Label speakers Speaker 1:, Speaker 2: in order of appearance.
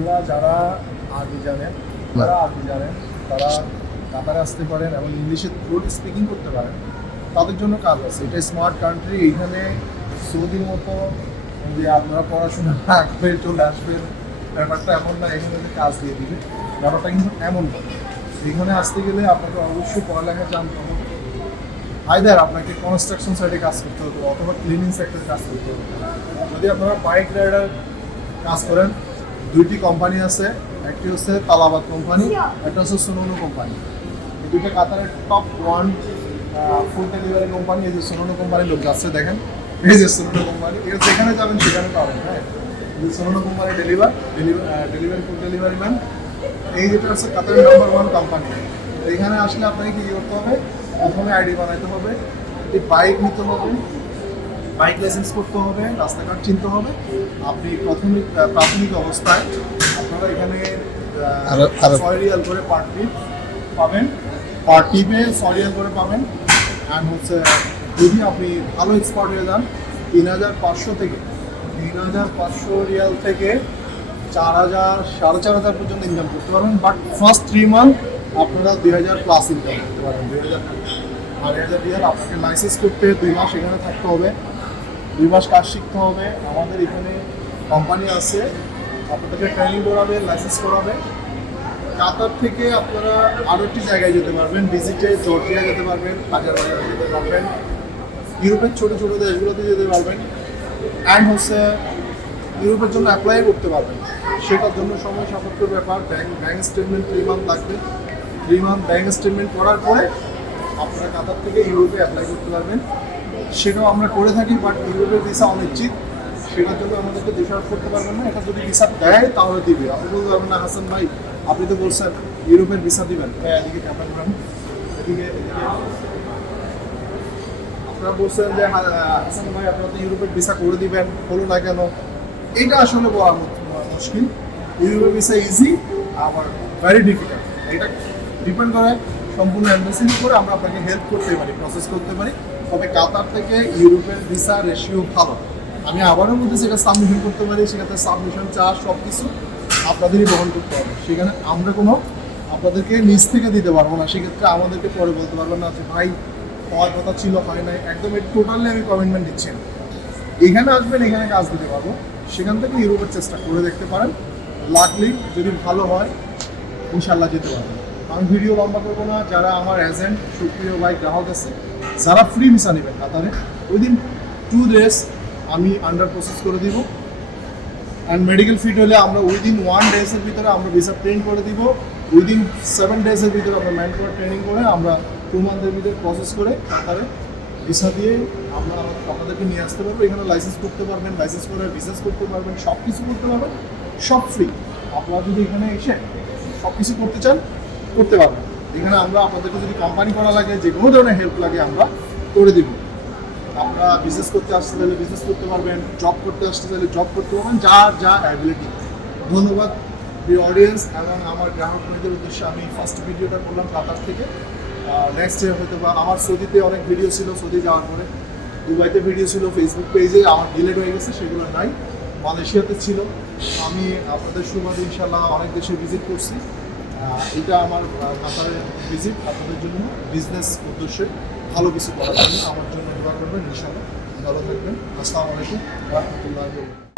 Speaker 1: আপনারা যারা আরবি জানেন যারা আরবি জানেন তারা কাতারে আসতে পারেন এবং ইংলিশে থ্রোড স্পিকিং করতে পারেন তাদের জন্য কাজ আছে। এটা স্মার্ট কান্ট্রি এইখানে সৌদির মতো যে আপনারা পড়াশোনা না করে চলে আসবেন ব্যাপারটা এমন না এখানে কাজ দিয়ে দিবে। ব্যাপারটা কিন্তু এমন না। এখানে আসতে গেলে আপনাকে অবশ্যই পড়ালেখা জানতে হবে। আইদার আপনাকে কনস্ট্রাকশন সাইডে কাজ করতে হতো অথবা ক্লিনিং সেক্টরে কাজ করতে হতো যদি আপনারা বাইক রাইডার কাজ করেন দুইটি কোম্পানি আছে, একটি হচ্ছে তালাবাদ কোম্পানি একটা হচ্ছে সোনোনো কোম্পানি এই দুইটা কাতারের top one food delivery company এই যে সোনোনো কোম্পানির লোক যাচ্ছে, দেখেন। এই যে সোনোনো কোম্পানি এর যেখানে যাবেন, সেখানে পাবেন হ্যাঁ? Snoonu company deliver delivery food delivery man এই যেটা হচ্ছে কাতারের নাম্বার ওয়ান কোম্পানি এখানে আসলে আপনাকে কি করতে হবে? প্রথমে আইডি বানাইতে হবে একটি বাইক নিতে হবে বাইক লাইসেন্স করতে হবে রাস্তাঘাট চিনতে হবে। আপনি প্রাথমিক প্রাথমিক অবস্থায় আপনারা এখানে ছয় রিয়াল করে পার ট্রিপ পাবেন। পার ট্রিপে ছয় রিয়াল করে পাবেন। অ্যান্ড হচ্ছে যদি আপনি ভালো এক্সপার্ট হয়ে যান তিন হাজার পাঁচশো থেকে তিন হাজার পাঁচশো রিয়াল থেকে চার হাজার সাড়ে চার হাজার পর্যন্ত ইনকাম করতে পারবেন। বাট ফার্স্ট থ্রি মান্থ আপনারা দুই হাজার প্লাস ইনকাম করতে পারবেন দুই হাজার আড়াই হাজার রিয়াল আপনাকে লাইসেন্স করতে দুই মাস এখানে থাকতে হবে। দুই মাস কাজ শিখতে হবে। আমাদের এখানে কোম্পানি আছে, আপনাদেরকে ট্রেনিং করাবে লাইসেন্স করাবে। কাতার থেকে আপনারা আরও একটি জায়গায় যেতে পারবেন ভিজিটে জর্জিয়া যেতে পারবেন, হাজার যেতে পারবেন, ইউরোপের ছোটো ছোটো দেশগুলোতে যেতে পারবেন অ্যান্ড হচ্ছে ইউরোপের জন্য অ্যাপ্লাই করতে পারবেন। সেটার জন্য সময় সাপেক্ষের ব্যাপার bank bank statement three month লাগবে। থ্রি মান্থ ব্যাংক স্টেটমেন্ট করার পরে আপনারা কাতার থেকে ইউরোপে অ্যাপ্লাই করতে পারবেন। সেটাও আমরা করে থাকি বাট ইউরোপের ভিসা অনিশ্চিত। সেটার জন্য আমাদেরকে দেশার করতে পারবেন না। এটা যদি ভিসা দেয়, তাহলে দিবে। আপনি বলতে পারবেন না হাসান ভাই, আপনি তো বলছেন, ইউরোপের ভিসা দিবেন। হ্যাঁ এদিকে আপনারা বলছেন যে হা- হাসান ভাই, আপনারা তো ইউরোপের ভিসা করে দিবেন, হলো না কেন? এটা আসলে বলা মুশকিল। ইউরোপের ভিসা ইজি আবার ভেরি ডিফিকাল্ট এটা ডিপেন্ড করে, সম্পূর্ণ অ্যাম্বাসির উপরে আমরা আপনাকে হেল্প করতে পারি প্রসেস করতে পারি। তবে কাতার থেকে ইউরোপের ভিসা রেশিও ভালো। আমি আবারও বলতেছি, এটা সাবমিশন করতে পারি সেখানে সাবমিশন চার্জ সব কিছু আপনাদেরই বহন করতে হবে। সেখানে আমরা কোনো আপনাদেরকে নিজ থেকে দিতে পারব না। সেক্ষেত্রে আমাদেরকে পরে বলতে পারব না যে, ভাই, হওয়ার কথা ছিল, হয় নাই। একদম টোটালি আমি কমিটমেন্ট দিচ্ছি। এখানে আসবেন, এখানে কাজ দিতে পারব। সেখান থেকে ইউরোপের চেষ্টা করে দেখতে পারেন। লাগলি যদি ভালো হয় ইনশাল্লাহ যেতে পারবেন আমি ভিডিও লম্বা করব না। যারা আমার এজেন্ট সুপ্রিয় ভাই, গ্রাহক আছে যারা ফ্রি ভিসা নেবেন কাতারে উইদিন টু ডেজ আমি আন্ডার প্রসেস করে দিব। অ্যান্ড মেডিকেল ফিট হলে আমরা উইদিন ওয়ান ডেজের ভিতরে আমরা ভিসা ট্রেন করে দিব। উইদিন সেভেন ডেজের ভিতরে আমরা ম্যান পাওয়ার ট্রেনিং করে আমরা টু মান্থের ভিতরে প্রসেস করে কাতারে ভিসা দিয়ে আমরা আপনাদেরকে নিয়ে আসতে পারব। এখানে লাইসেন্স করতে পারবেন লাইসেন্স করে বিজনেস করতে পারবেন সব কিছু করতে পারবেন, সব ফ্রি আপনারা যদি এখানে এসে সব কিছু করতে চান, করতে পারবেন। এখানে আমরা আপনাদেরকে যদি কোম্পানি করা লাগে, যে কোনো ধরনের হেল্প লাগে, আমরা করে দিব। আমরা বিজনেস করতে আসতে চাইলে বিজনেস করতে পারবেন জব করতে আসতে চাইলে জব করতে পারবেন, যার যা অ্যাবিলিটি ধন্যবাদ প্রিয় অডিয়েন্স এবং আমার গ্রাহক বন্ধুদের উদ্দেশ্যে আমি ফার্স্ট ভিডিওটা করলাম কাতার থেকে। নেক্সট ইয়ার হয়তো বা আমার সৌদিতে অনেক ভিডিও ছিল, সৌদি যাওয়ার পরে। দুবাইতে ভিডিও ছিল ফেসবুক পেজে আমার ডিলেট হয়ে গেছে, সেগুলো নাই। মালয়েশিয়াতে ছিল। আমি আপনাদের সুবাদে ইনশাল্লাহ অনেক দেশে ভিজিট করছি। এটা আমার কাতারের ভিজিট আপনাদের জন্য বিজনেস উদ্দেশ্যে ভালো কিছু করার জন্য আমার জন্য দোয়া করবেন, ইনশাআল্লাহ। ভালো থাকবেন। আসসালামু আলাইকুম রহমতুল্লাহ